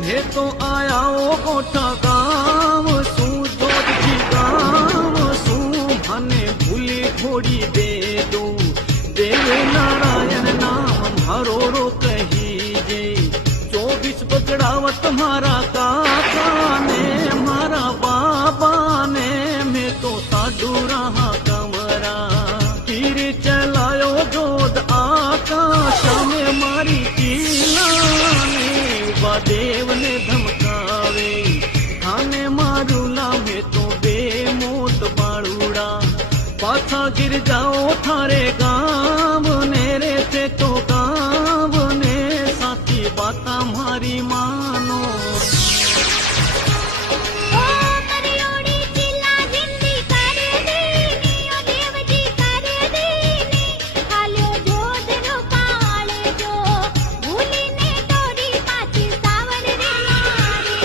मैं तो आया ओ कोठा गाँव सू जोत जी गाँव सू भने भूली घोड़ी दे दो देव नारायण नाम हरो रो कही जे 24 बकड़ाव तुम्हारा काका ने मारा बाबा ने मैं तो साधु रहा कमरा तीर चलायो जोत आकाश में मारी कीला देव ने धमकावे थाने मारूला में तो बेमोत बाड़ूड़ा पाछा गिर जाओ